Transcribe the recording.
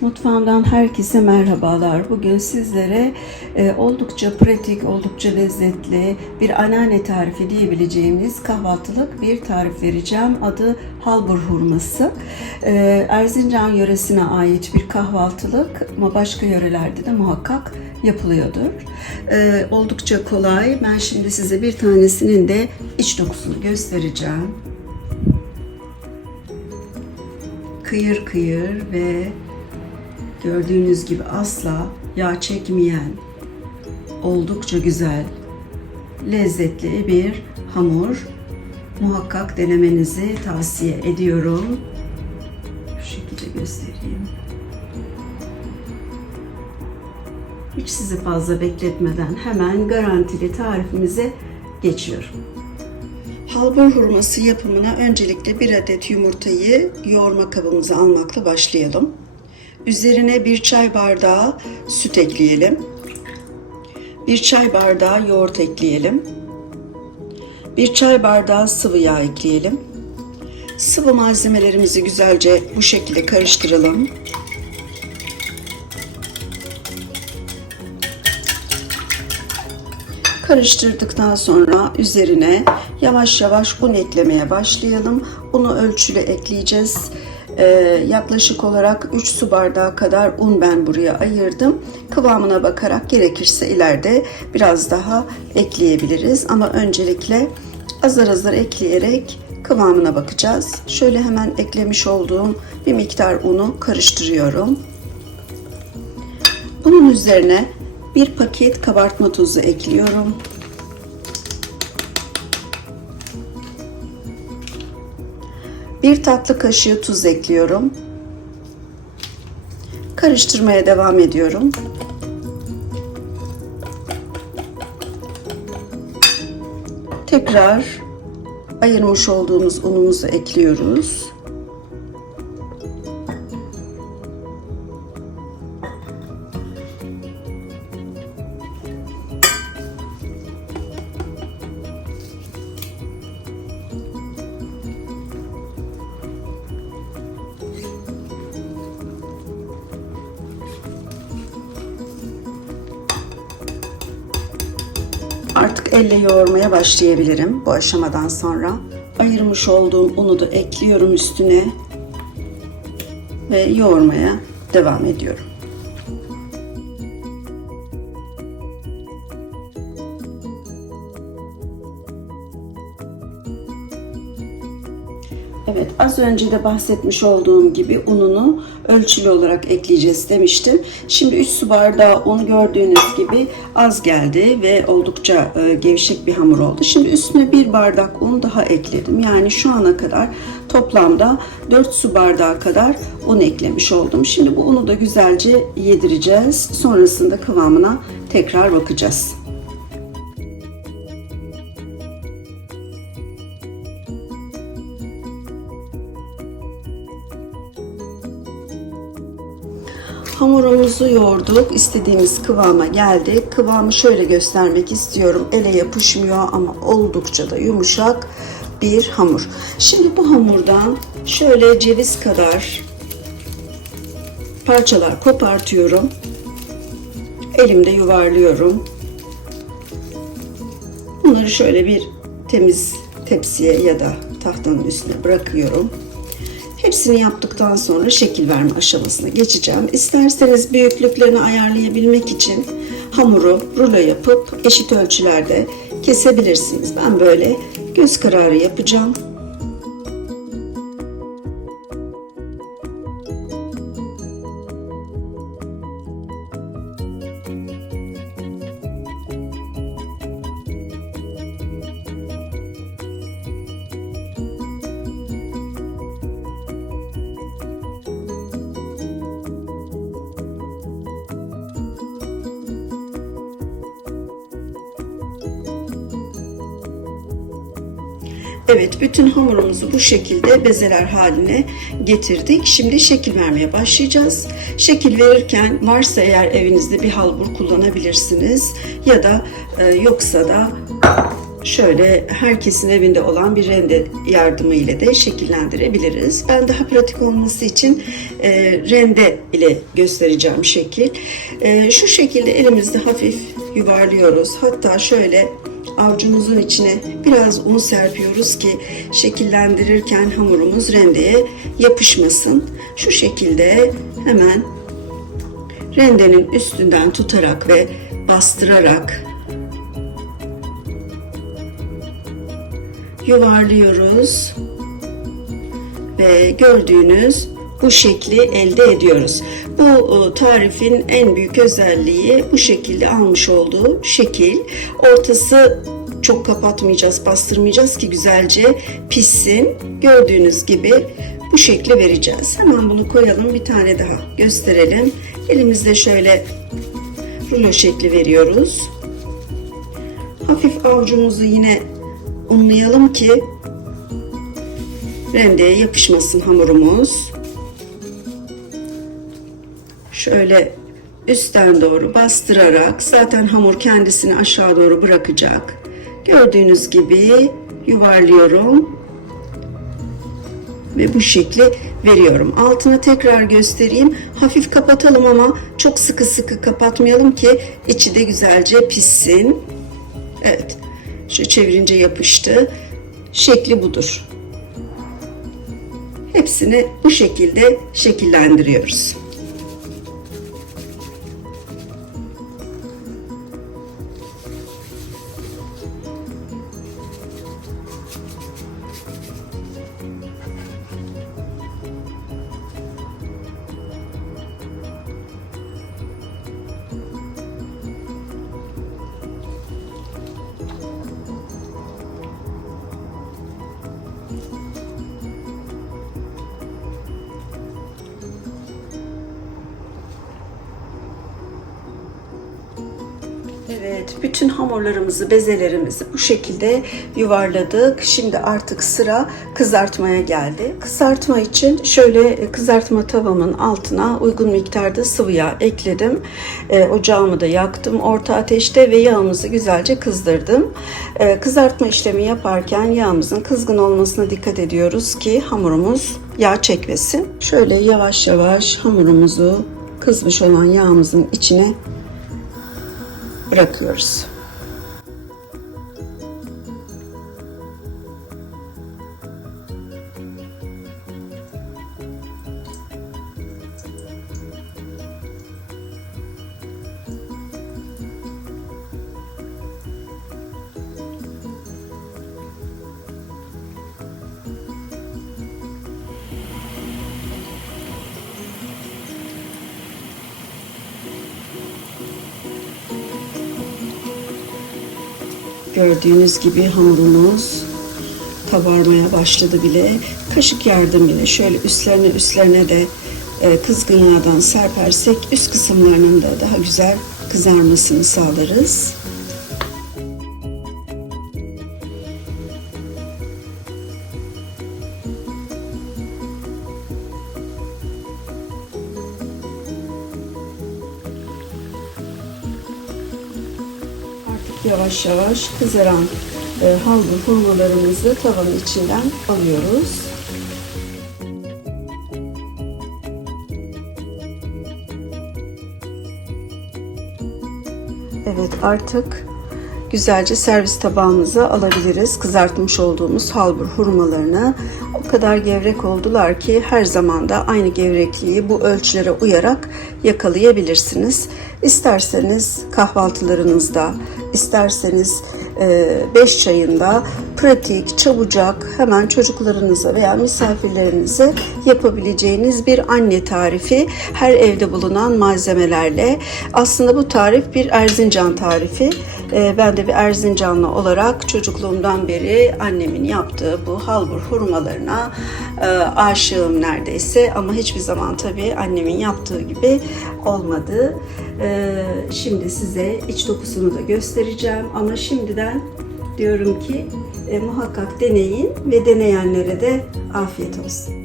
Mutfağımdan herkese merhabalar. Bugün sizlere e, oldukça pratik, oldukça lezzetli bir anneanne tarifi diyebileceğimiz kahvaltılık bir tarif vereceğim. Adı halbur hurması. E, Erzincan yöresine ait bir kahvaltılık ama başka yörelerde de muhakkak yapılıyordur. E, oldukça kolay. Ben şimdi size bir tanesinin de iç dokusunu göstereceğim. Kıyır kıyır ve Gördüğünüz gibi asla yağ çekmeyen, oldukça güzel, lezzetli bir hamur. Muhakkak denemenizi tavsiye ediyorum. Şu şekilde göstereyim. Hiç sizi fazla bekletmeden hemen garantili tarifimize geçiyorum. Halbur hurması yapımına öncelikle bir adet yumurtayı yoğurma kabımıza almakla başlayalım. Üzerine bir çay bardağı süt ekleyelim. Bir çay bardağı yoğurt ekleyelim. Bir çay bardağı sıvı yağ ekleyelim. Sıvı malzemelerimizi güzelce bu şekilde karıştıralım. Karıştırdıktan sonra üzerine yavaş yavaş un eklemeye başlayalım. Unu ölçülü ekleyeceğiz. Ee, yaklaşık olarak 3 su bardağı kadar un ben buraya ayırdım. Kıvamına bakarak gerekirse ileride biraz daha ekleyebiliriz. Ama öncelikle azar azar ekleyerek kıvamına bakacağız. Şöyle hemen eklemiş olduğum bir miktar unu karıştırıyorum. Bunun üzerine bir paket kabartma tozu ekliyorum. Bir tatlı kaşığı tuz ekliyorum. Karıştırmaya devam ediyorum. Tekrar ayırmış olduğumuz unumuzu ekliyoruz. Artık elle yoğurmaya başlayabilirim bu aşamadan sonra. Ayırmış olduğum unu da ekliyorum üstüne ve yoğurmaya devam ediyorum. Az önce de bahsetmiş olduğum gibi ununu ölçülü olarak ekleyeceğiz demiştim. Şimdi 3 su bardağı un gördüğünüz gibi az geldi ve oldukça e, gevşek bir hamur oldu. Şimdi üstüne bir bardak un daha ekledim. Yani şu ana kadar toplamda 4 su bardağı kadar un eklemiş oldum. Şimdi bu unu da güzelce yedireceğiz. Sonrasında kıvamına tekrar bakacağız. Hamurumuzu yoğurduk. istediğimiz kıvama geldi. Kıvamı şöyle göstermek istiyorum. Ele yapışmıyor ama oldukça da yumuşak bir hamur. Şimdi bu hamurdan şöyle ceviz kadar parçalar kopartıyorum. Elimde yuvarlıyorum. Bunları şöyle bir temiz tepsiye ya da tahtanın üstüne bırakıyorum. Hepsini yaptıktan sonra şekil verme aşamasına geçeceğim. İsterseniz büyüklüklerini ayarlayabilmek için hamuru rulo yapıp eşit ölçülerde kesebilirsiniz. Ben böyle göz kararı yapacağım. Evet, bütün hamurumuzu bu şekilde bezeler haline getirdik. Şimdi şekil vermeye başlayacağız. Şekil verirken varsa eğer evinizde bir halbur kullanabilirsiniz ya da e, yoksa da şöyle herkesin evinde olan bir rende yardımı ile de şekillendirebiliriz. Ben daha pratik olması için e, rende ile göstereceğim şekil. E, şu şekilde elimizde hafif yuvarlıyoruz. Hatta şöyle avucumuzun içine biraz un serpiyoruz ki şekillendirirken hamurumuz rendeye yapışmasın. Şu şekilde hemen rendenin üstünden tutarak ve bastırarak yuvarlıyoruz ve gördüğünüz bu şekli elde ediyoruz. Bu e, tarifin en büyük özelliği bu şekilde almış olduğu şekil. Ortası çok kapatmayacağız, bastırmayacağız ki güzelce pişsin. Gördüğünüz gibi bu şekli vereceğiz. Hemen bunu koyalım, bir tane daha gösterelim. Elimizde şöyle rulo şekli veriyoruz. Hafif avucumuzu yine unlayalım ki rendeye yapışmasın hamurumuz. Şöyle üstten doğru bastırarak zaten hamur kendisini aşağı doğru bırakacak. Gördüğünüz gibi yuvarlıyorum ve bu şekli veriyorum. Altını tekrar göstereyim. Hafif kapatalım ama çok sıkı sıkı kapatmayalım ki içi de güzelce pişsin. Evet. Şu çevirince yapıştı. Şekli budur. Hepsini bu şekilde şekillendiriyoruz. Evet, bütün hamurlarımızı, bezelerimizi bu şekilde yuvarladık. Şimdi artık sıra kızartmaya geldi. Kızartma için şöyle kızartma tavamın altına uygun miktarda sıvı yağ ekledim. Ee, ocağımı da yaktım orta ateşte ve yağımızı güzelce kızdırdım. Ee, kızartma işlemi yaparken yağımızın kızgın olmasına dikkat ediyoruz ki hamurumuz yağ çekmesin. Şöyle yavaş yavaş hamurumuzu kızmış olan yağımızın içine bırakıyoruz. Gördüğünüz gibi hamurumuz kabarmaya başladı bile. Kaşık yardımıyla şöyle üstlerine üstlerine de e, kızgın serpersek üst kısımlarının da daha güzel kızarmasını sağlarız. Yavaş yavaş kızaran e, haldır hurmalarımızı tavanın içinden alıyoruz. Evet artık güzelce servis tabağımıza alabiliriz. Kızartmış olduğumuz halbur hurmalarını o kadar gevrek oldular ki her zaman da aynı gevrekliği bu ölçülere uyarak yakalayabilirsiniz. İsterseniz kahvaltılarınızda, isterseniz 5 çayında pratik, çabucak hemen çocuklarınıza veya misafirlerinize yapabileceğiniz bir anne tarifi her evde bulunan malzemelerle. Aslında bu tarif bir Erzincan tarifi. Ee, Ben de bir Erzincanlı olarak çocukluğumdan beri annemin yaptığı bu halbur hurmalarına e, aşığım neredeyse ama hiçbir zaman tabii annemin yaptığı gibi olmadı. Ee, Şimdi size iç dokusunu da göstereceğim ama şimdiden diyorum ki e, muhakkak deneyin ve deneyenlere de afiyet olsun.